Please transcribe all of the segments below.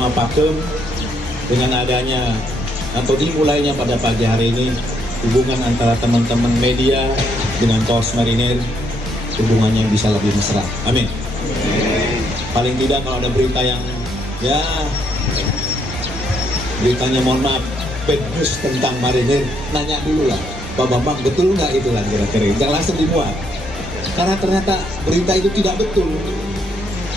bersama Pakem dengan adanya atau dimulainya pada pagi hari ini hubungan antara teman-teman media dengan Korps Marinir, hubungannya bisa lebih mesra. Amin. Paling tidak kalau ada berita yang beritanya mohon maaf bad news tentang Marinir, nanya dulu lah Pak Bambang, betul nggak itu lah kira-kira, jangan langsung dimuat karena ternyata berita itu tidak betul.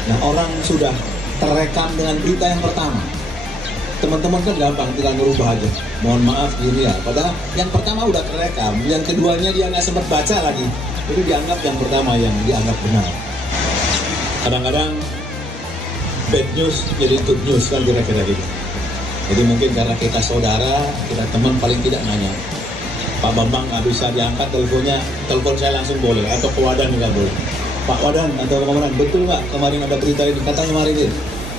Nah, orang sudah terekam dengan berita yang pertama. Teman-teman kan gampang tinggal ngerubah aja, mohon maaf gini ya, padahal yang pertama udah terekam, yang keduanya dia nggak sempat baca lagi, itu dianggap yang pertama yang dianggap benar. Kadang-kadang bad news jadi good news kan kira-kira gitu. Jadi mungkin karena kita saudara, kita teman, paling tidak nanya, Pak Bambang nggak bisa diangkat teleponnya, telepon saya langsung boleh, atau ke Wadan nggak boleh. Pak Wadan atau Komandan, betul nggak kemarin ada berita ini, katanya Marinir?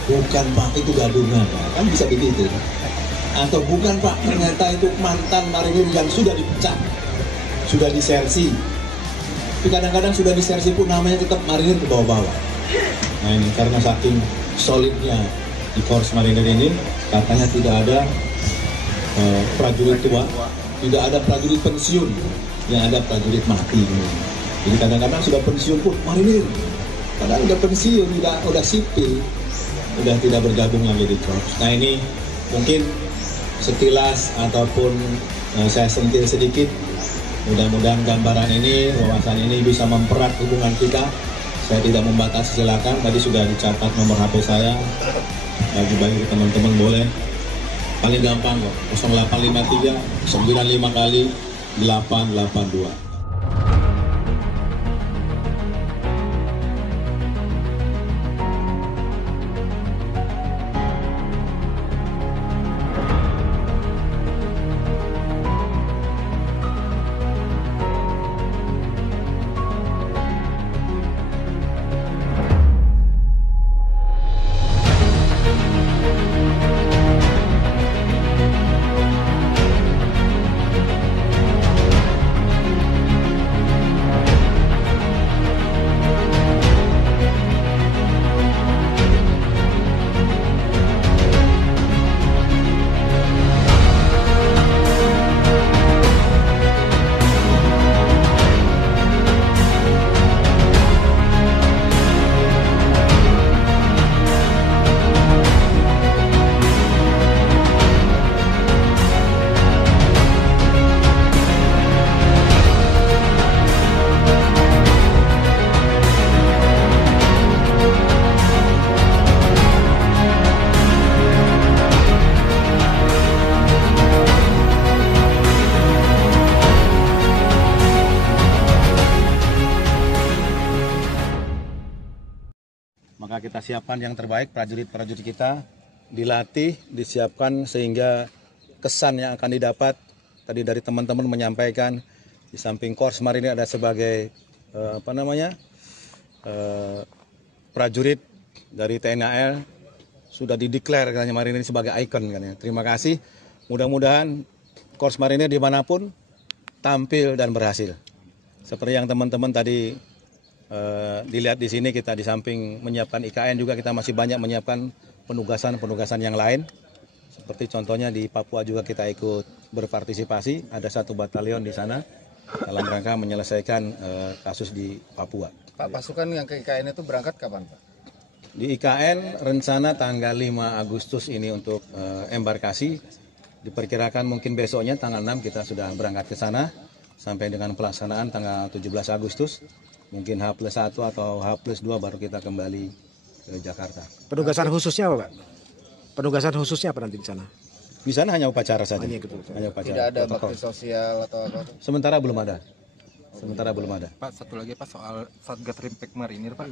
Bukan Pak, itu gabungan, kan bisa begitu. Atau bukan Pak, ternyata itu mantan Marinir yang sudah dipecat, sudah disersi. Tapi kadang-kadang sudah disersi pun namanya tetap Marinir ke bawah-bawah. Nah ini karena saking solidnya di Korps Marinir ini, katanya tidak ada prajurit tua, tidak ada prajurit pensiun, yang ada prajurit mati. Jadi kadang-kadang sudah pensiun pun Marinir, padahal udah pensiun, udah sipil, udah tidak bergabung lagi di Korps. Nah ini mungkin sekilas ataupun saya sentil sedikit, mudah-mudahan gambaran ini, wawasan ini bisa mempererat hubungan kita. Saya tidak membatasi, silakan, tadi sudah dicatat nomor HP saya, bagi teman-teman boleh. Paling gampang kok, 0853 95 kali 882. Maka kita siapkan yang terbaik, prajurit-prajurit kita dilatih, disiapkan sehingga kesan yang akan didapat tadi dari teman-teman menyampaikan di samping Korps Marinir ada sebagai prajurit dari TNI AL sudah dideklar katanya Marinir sebagai ikon kan ya. Terima kasih. Mudah-mudahan Korps Marinir dimanapun tampil dan berhasil. Seperti yang teman-teman tadi dilihat di sini, kita di samping menyiapkan IKN juga kita masih banyak menyiapkan penugasan-penugasan yang lain. Seperti contohnya di Papua juga kita ikut berpartisipasi, ada 1 batalion di sana dalam rangka menyelesaikan kasus di Papua. Pak, pasukan yang ke IKN itu berangkat kapan Pak? Di IKN rencana tanggal 5 Agustus ini untuk embarkasi, diperkirakan mungkin besoknya tanggal 6 kita sudah berangkat ke sana sampai dengan pelaksanaan tanggal 17 Agustus. Mungkin H+1 atau H+2 baru kita kembali ke Jakarta. Penugasan khususnya apa Pak? Penugasan khususnya apa nanti di sana? Di sana hanya upacara saja. Hanya upacara. Tidak ada bakti sosial atau apa? Sementara belum ada. Belum ada. Pak, satu lagi Pak soal Satgas Rimprek Marinir Pak.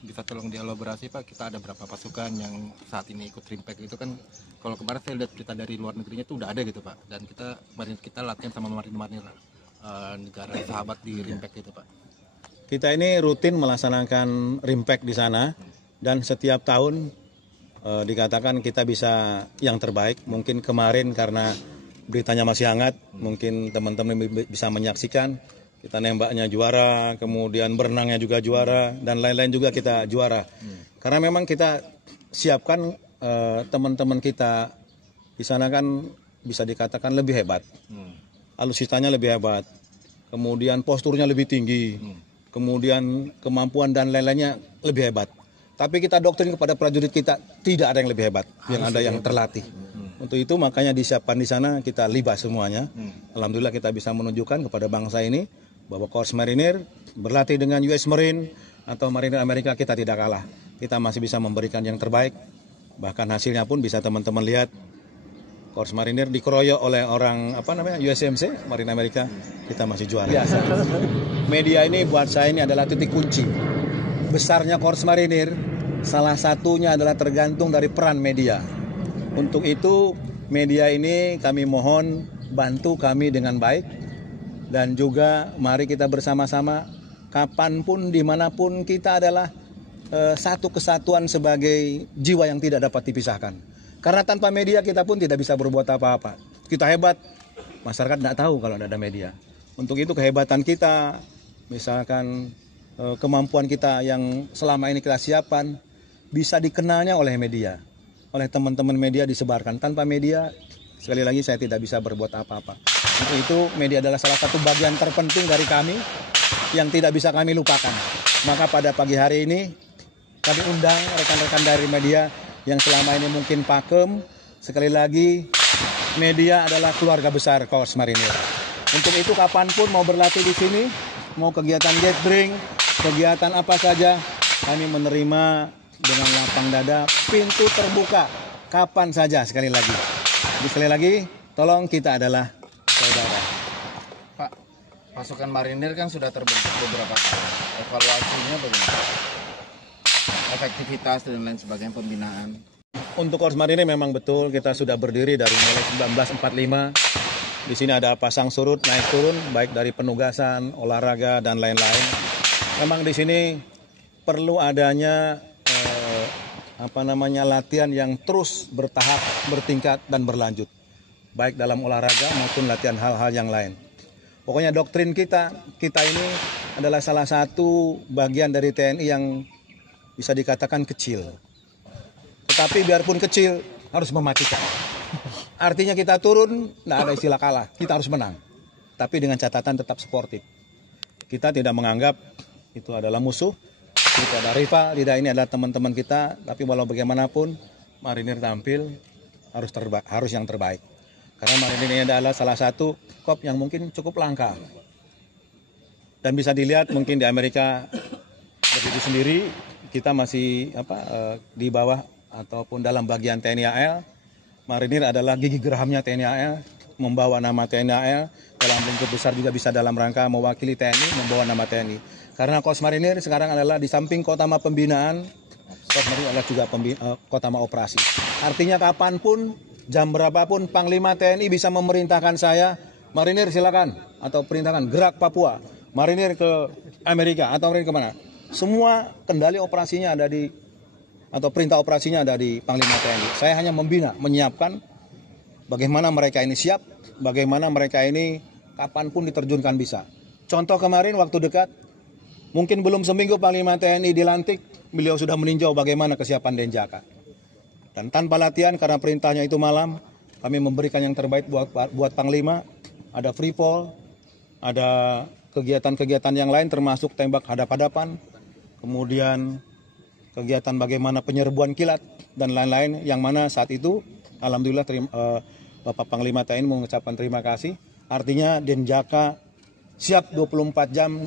Bisa tolong dielaborasi Pak, kita ada berapa pasukan yang saat ini ikut Rimprek itu kan, kalau kemarin saya lihat berita dari luar negerinya itu udah ada gitu Pak. Dan kita latihan sama Marinir negara sahabat di Rimprek itu Pak. Kita ini rutin melaksanakan Rimprek di sana dan setiap tahun dikatakan kita bisa yang terbaik. Mungkin kemarin karena beritanya masih hangat, mungkin teman-teman bisa menyaksikan kita nembaknya juara, kemudian berenangnya juga juara dan lain-lain juga kita juara. Karena memang kita siapkan teman-teman kita di sana kan bisa dikatakan lebih hebat, alutsistanya lebih hebat, kemudian posturnya lebih tinggi, kemudian kemampuan dan lain-lainnya lebih hebat. Tapi kita doktrin kepada prajurit kita tidak ada yang lebih hebat, yang ada yang terlatih. Untuk itu makanya disiapkan di sana, kita libas semuanya. Alhamdulillah kita bisa menunjukkan kepada bangsa ini bahwa Korps Marinir berlatih dengan US Marine atau Marinir Amerika, kita tidak kalah. Kita masih bisa memberikan yang terbaik. Bahkan hasilnya pun bisa teman-teman lihat, Korps Marinir dikeroyok oleh orang USMC, Marine Amerika, kita masih juara. Biasa. Media ini buat saya ini adalah titik kunci. Besarnya Korps Marinir, salah satunya adalah tergantung dari peran media. Untuk itu media ini kami mohon bantu kami dengan baik, dan juga mari kita bersama-sama kapanpun dimanapun kita adalah satu kesatuan sebagai jiwa yang tidak dapat dipisahkan. Karena tanpa media kita pun tidak bisa berbuat apa-apa. Kita hebat, masyarakat tidak tahu kalau tidak ada media. Untuk itu kehebatan kita, misalkan kemampuan kita yang selama ini kita siapkan, bisa dikenalnya oleh media. Oleh teman-teman media disebarkan. Tanpa media, sekali lagi saya tidak bisa berbuat apa-apa. Untuk itu media adalah salah satu bagian terpenting dari kami yang tidak bisa kami lupakan. Maka pada pagi hari ini kami undang rekan-rekan dari media yang selama ini mungkin pakem. Sekali lagi, media adalah keluarga besar Korps Marinir. Untuk itu kapanpun mau berlatih di sini, mau kegiatan gathering, kegiatan apa saja, kami menerima dengan lapang dada, pintu terbuka kapan saja. Sekali lagi. Jadi sekali lagi, tolong kita adalah saudara. Pak, pasukan marinir kan sudah terbentuk beberapa kali. Evaluasinya bagaimana? Efektivitas dan lain sebagainya, pembinaan. Untuk Korps Marinir memang betul kita sudah berdiri dari mulai 1945. Di sini ada pasang surut, naik turun, baik dari penugasan, olahraga, dan lain-lain. Memang di sini perlu adanya latihan yang terus bertahap, bertingkat, dan berlanjut. Baik dalam olahraga maupun latihan hal-hal yang lain. Pokoknya doktrin kita ini adalah salah satu bagian dari TNI yang bisa dikatakan kecil. Tetapi biarpun kecil, harus mematikan. Artinya kita turun, tidak ada istilah kalah. Kita harus menang. Tapi dengan catatan tetap sportif. Kita tidak menganggap itu adalah musuh. Itu ada rival, tidak, ini adalah teman-teman kita. Tapi walau bagaimanapun, Marinir tampil harus yang terbaik. Karena Marinir ini adalah salah satu korps yang mungkin cukup langka. Dan bisa dilihat mungkin di Amerika berdiri sendiri, kita masih di bawah ataupun dalam bagian TNI AL. Marinir adalah gigi gerahamnya TNI AL, membawa nama TNI AL. Dalam lingkup besar juga bisa dalam rangka mewakili TNI, membawa nama TNI. Karena Korps Marinir sekarang adalah di samping Kotama Pembinaan, Korps Marinir adalah juga Kotama Operasi. Artinya kapanpun, jam berapapun, Panglima TNI bisa memerintahkan saya, Marinir silakan, atau perintahkan gerak Papua, Marinir ke Amerika, atau Marinir kemana. Semua kendali operasinya ada di, atau perintah operasinya ada di Panglima TNI. Saya hanya membina, menyiapkan bagaimana mereka ini siap, bagaimana mereka ini kapanpun diterjunkan bisa. Contoh kemarin waktu dekat, mungkin belum seminggu Panglima TNI dilantik, beliau sudah meninjau bagaimana kesiapan Denjaka. Dan tanpa latihan, karena perintahnya itu malam, kami memberikan yang terbaik buat Panglima. Ada free fall, ada kegiatan-kegiatan yang lain termasuk tembak hadap-hadapan, kemudian kegiatan bagaimana penyerbuan kilat, dan lain-lain, yang mana saat itu, alhamdulillah Bapak Panglima TNI mengucapkan terima kasih. Artinya Denjaka siap 24 jam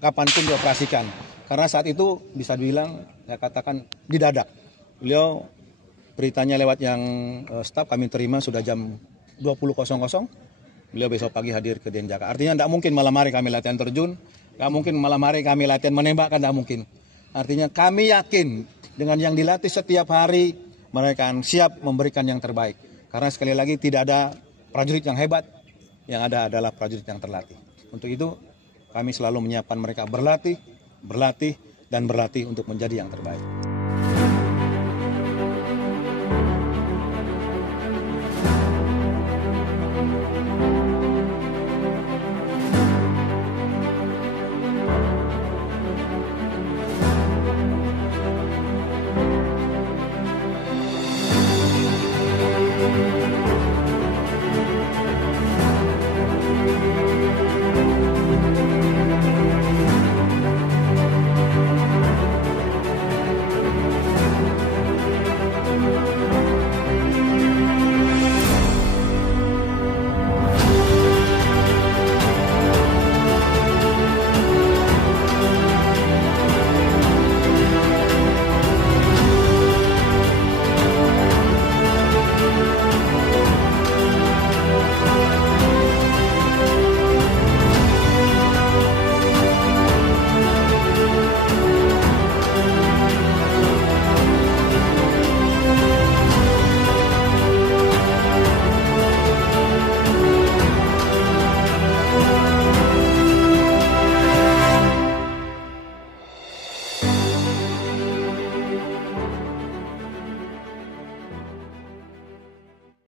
kapanpun dioperasikan. Karena saat itu bisa dibilang, saya katakan didadak. Beliau beritanya lewat yang staf kami terima sudah jam 20.00. Beliau besok pagi hadir ke Denjaka. Artinya tidak mungkin malam hari kami latihan terjun, tidak mungkin malam hari kami latihan menembak, kan tidak mungkin. Artinya kami yakin dengan yang dilatih setiap hari, mereka akan siap memberikan yang terbaik. Karena sekali lagi tidak ada prajurit yang hebat, yang ada adalah prajurit yang terlatih. Untuk itu kami selalu menyiapkan mereka berlatih, dan berlatih untuk menjadi yang terbaik.